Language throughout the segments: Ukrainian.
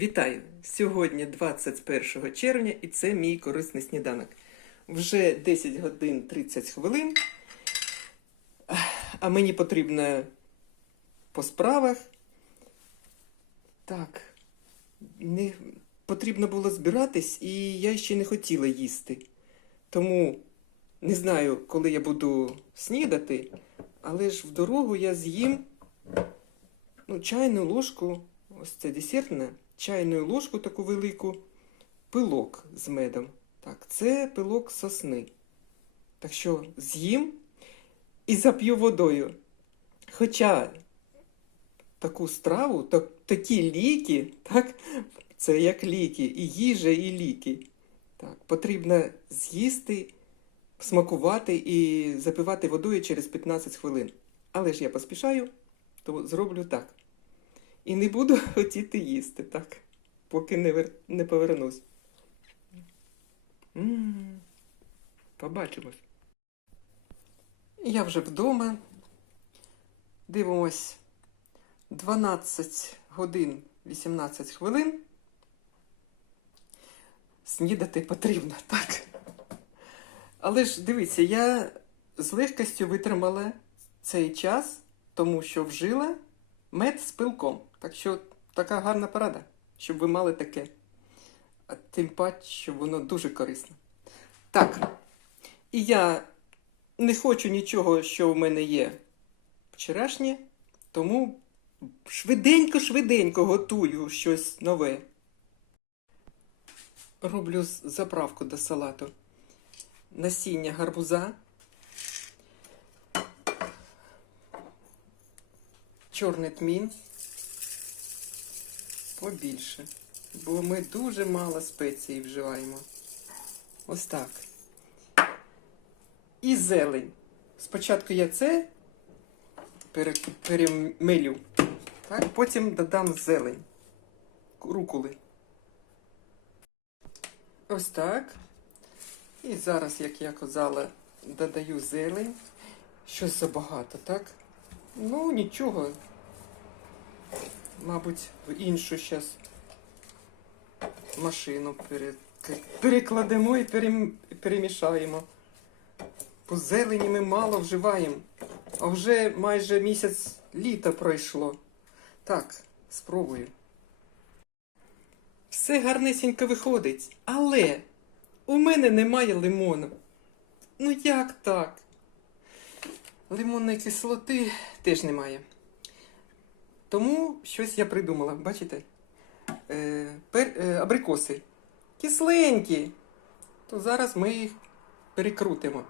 Вітаю! Сьогодні 21 червня і це мій корисний сніданок. Вже 10 годин 30 хвилин, а мені потрібно по справах. Так, не потрібно було збиратись, і я ще не хотіла їсти. Тому не знаю, коли я буду снідати, але ж в дорогу я з'їм ну, чайну ложку, ось це десертна, чайну ложку таку велику, пилок з медом. Так, це пилок сосни. Так що з'їм і зап'ю водою. Хоча таку страву, так, такі ліки, так, це як ліки, і їжа, і ліки. Так, потрібно з'їсти, смакувати і запивати водою через 15 хвилин. Але ж я поспішаю, то зроблю так. І не буду хотіти їсти, так, поки не, вер... не повернусь. М, Побачимось. Я вже вдома. Дивимось 12 годин 18 хвилин. Снідати потрібно, так. Але ж дивіться, я з легкістю витримала цей час, тому що вжила мед з пилком. Так що така гарна порада, щоб ви мали таке. А тим паче, що воно дуже корисне. Так. І я не хочу нічого, що в мене є вчорашнє, тому швиденько-швиденько готую щось нове. Роблю заправку до салату. Насіння гарбуза. Чорний тмін. Побільше. Бо ми дуже мало спецій вживаємо. Ось так. І зелень. Спочатку я це пере- перемилю. Так, потім додам зелень. Руколи. Ось так. І зараз, як я казала, додаю зелень. Щось забагато, так? Ну, нічого. Мабуть, в іншу зараз машину перекладемо і перемішаємо. По зелені ми мало вживаємо. А вже майже місяць літа пройшло. Так, спробую. Все гарнесенько виходить, але у мене немає лимону. Ну як так? Лимонної кислоти теж немає. Тому щось я придумала, бачите? Е, пер, е, абрикоси. Кисленькі. То зараз ми їх перекрутимо.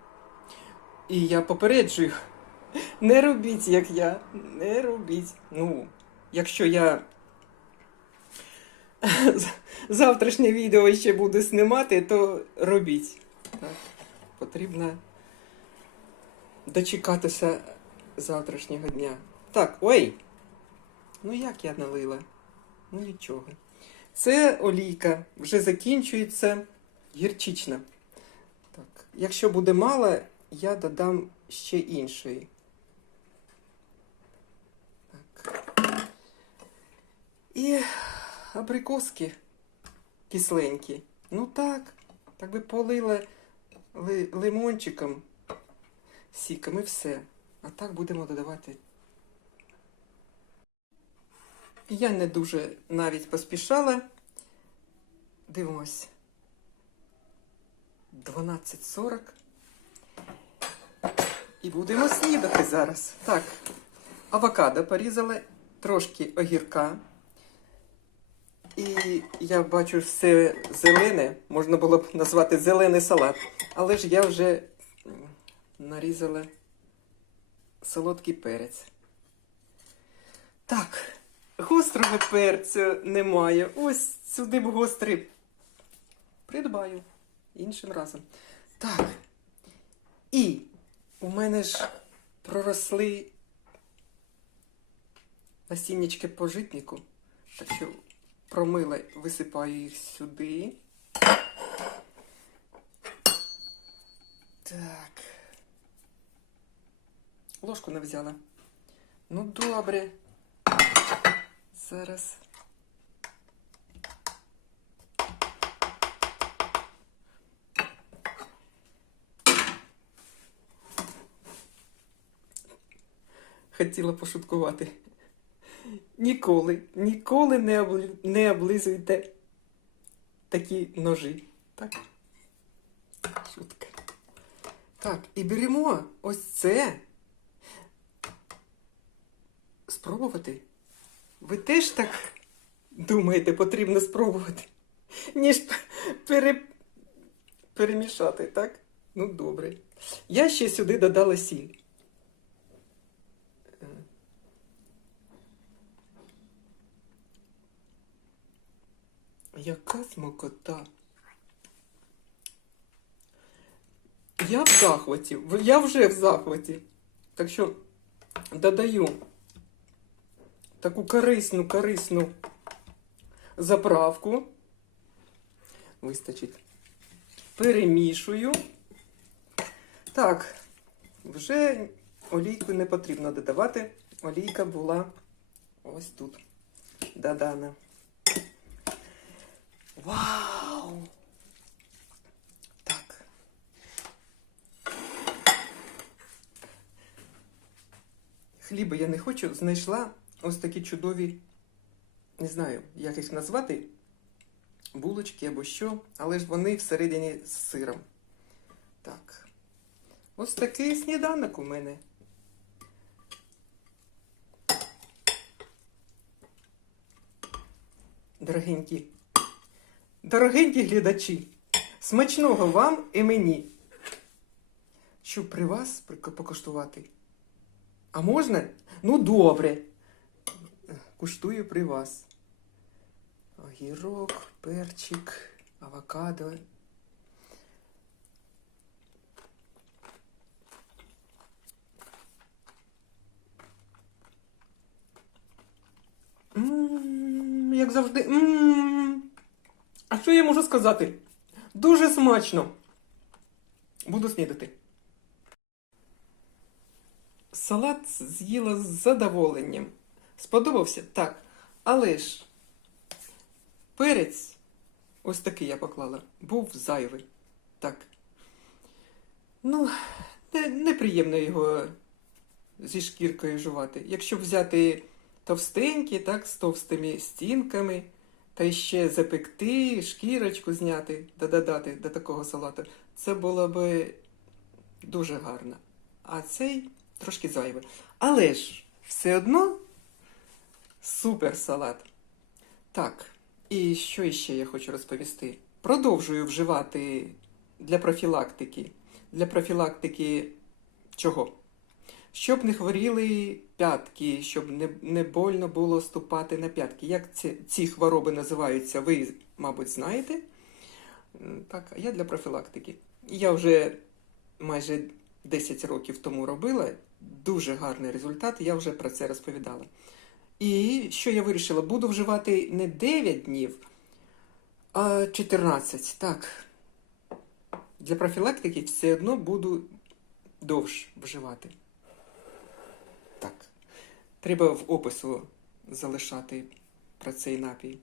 І я попереджую. Не робіть, як я. Не робіть. Ну, якщо я завтрашнє відео ще буду знімати, то робіть. Так, потрібно дочекатися завтрашнього дня. Так, ой! Ну як я налила? Ну нічого. Це олійка вже закінчується гірчична. Так, якщо буде мало, я додам ще іншої. Так. І абрикоски кисленькі. Ну так, так би полила лимончиком, сіком і все. А так будемо додавати. Я не дуже навіть поспішала. Дивимось. 12.40. І будемо снідати зараз. Так, авокадо порізали, трошки огірка. І я бачу все зелене, можна було б назвати зелений салат. Але ж я вже нарізала солодкий перець. Так, гострого перцю немає. Ось сюди б гострий придбаю іншим разом. Так. І у мене ж проросли насіннячки по житнику. Так що промила, висипаю їх сюди. Так. Ложку не взяла. Ну, добре зараз. Хотіла пошуткувати. Ніколи, ніколи не, обли... не облизуйте такі ножі. Так? Шутка. Так, і беремо ось це. Спробувати. Ви теж так думаєте, потрібно спробувати, ніж пере... перемішати, так? Ну, добре. Я ще сюди додала сіль. Яка смакота. Я в захваті. Я вже в захваті. Так що додаю таку корисну, корисну заправку. Вистачить. Перемішую. Так, вже олійку не потрібно додавати. Олійка була ось тут. Додана. Вау! Так. Хліба я не хочу. Знайшла ось такі чудові, не знаю, як їх назвати, булочки або що, але ж вони всередині з сиром. Так. Ось такий сніданок у мене. Дорогенькі, дорогенькі глядачі, смачного вам і мені. Щоб при вас покуштувати. А можна? Ну, добре. Куштую при вас. Огірок, перчик, авокадо. М, Як завжди. М. А що я можу сказати? Дуже смачно. Буду снідати. Салат з'їла з задоволенням. Сподобався? Так. Але ж перець, ось такий я поклала, був зайвий. Так. Ну, не, неприємно його зі шкіркою жувати. Якщо взяти товстенькі, так, з товстими стінками, та ще запекти, шкірочку зняти та додати до такого салату, це було б дуже гарно. А цей трошки зайвий. Але ж все одно супер салат. Так, і що ще я хочу розповісти? Продовжую вживати для профілактики. Для профілактики чого? Щоб не хворіли п'ятки, щоб не, не больно було ступати на п'ятки. Як ці, ці хвороби називаються, ви, мабуть, знаєте. Так, я для профілактики. Я вже майже 10 років тому робила. Дуже гарний результат, я вже про це розповідала. І що я вирішила? Буду вживати не 9 днів, а 14. Так. Для профілактики все одно буду довш вживати. Так. Треба в опису залишати про цей напій.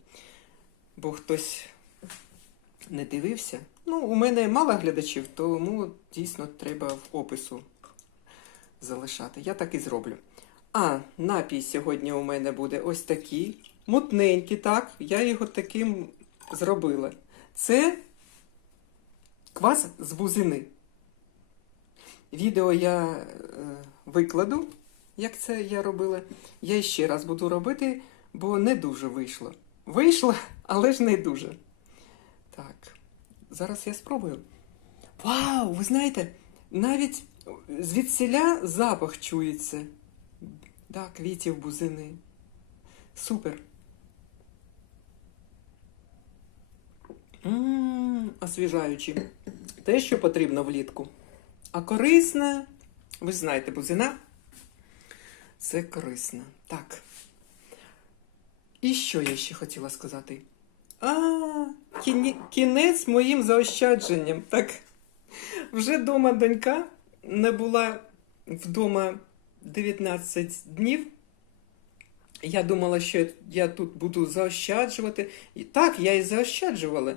Бо хтось не дивився. Ну, у мене мало глядачів, тому дійсно треба в опису залишати. Я так і зроблю. А, напій сьогодні у мене буде ось такий. Мутненький, так. Я його таким зробила. Це квас з бузини. Відео я е, викладу, як це я робила. Я ще раз буду робити, бо не дуже вийшло. Вийшло, але ж не дуже. Так, зараз я спробую. Вау, ви знаєте, навіть звідсіля запах чується. Да, квітів бузини. Супер. Ммм, освіжаючі. Те, що потрібно влітку. А корисне, ви ж знаєте, бузина. Це корисно. Так. І що я ще хотіла сказати? А, кіне- кінець моїм заощадженням. Так. Вже дома донька не була вдома 19 днів. Я думала, що я тут буду заощаджувати. І так, я і заощаджувала.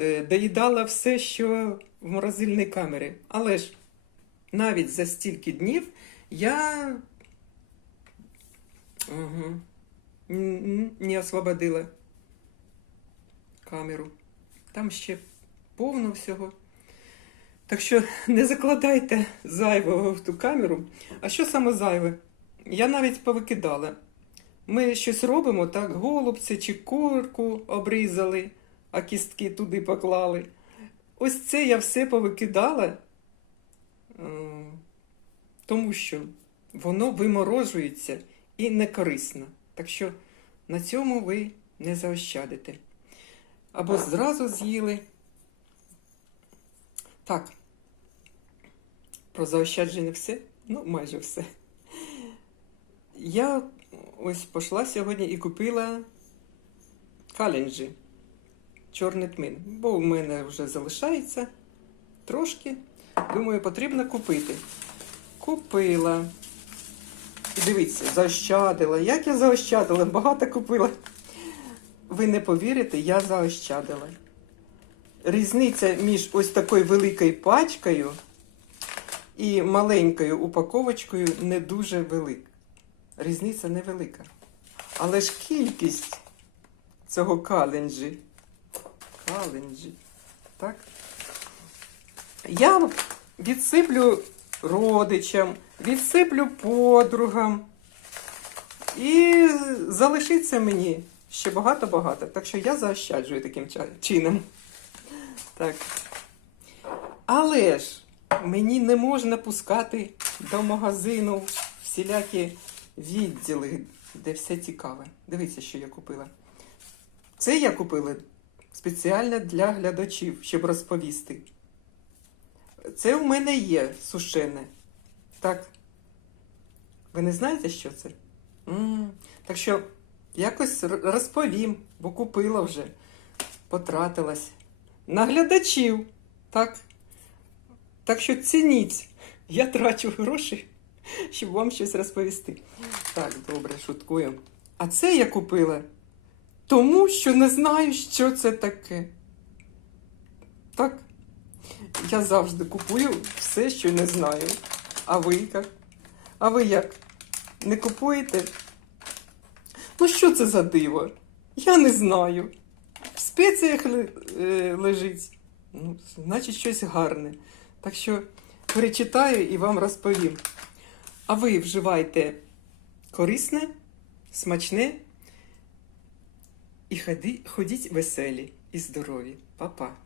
Е, Доїдала все, що в морозильній камері. Але ж навіть за стільки днів я Угу. Не освободила камеру. Там ще повно всього. Так що не закладайте зайвого в ту камеру. А що саме зайве? Я навіть повикидала. Ми щось робимо, так, голубці чи курку обрізали, а кістки туди поклали. Ось це я все повикидала, е, тому що воно виморожується і не корисно. Так що на цьому ви не заощадите. Або зразу з'їли. Так. Про заощадження все? Ну, майже все. Я ось пішла сьогодні і купила календжі. Чорний тмин. Бо у мене вже залишається трошки. Думаю, потрібно купити. Купила. Дивіться, заощадила. Як я заощадила? Багато купила. Ви не повірите, я заощадила. Різниця між ось такою великою пачкою і маленькою упаковочкою не дуже велика. Різниця невелика. Але ж кількість цього календжі. Календжі. Так? Я відсиплю родичам, відсиплю подругам. І залишиться мені ще багато-багато. Так що я заощаджую таким чином. Так. Але ж мені не можна пускати до магазину всілякі відділи, де все цікаве. Дивіться, що я купила. Це я купила спеціально для глядачів, щоб розповісти. Це у мене є сушене. Так. Ви не знаєте, що це? м Так що якось розповім, бо купила вже, потратилась. На глядачів. Так. Так що цініть. Я трачу гроші, щоб вам щось розповісти. Так, добре, шуткую. А це я купила тому, що не знаю, що це таке. Так. Я завжди купую все, що не знаю. А ви як? А ви як? Не купуєте? Ну, що це за диво? Я не знаю. Спеціях е, лежить. Ну, значить, щось гарне. Так що перечитаю і вам розповім. А ви вживайте корисне, смачне і ходіть веселі і здорові. Па-па.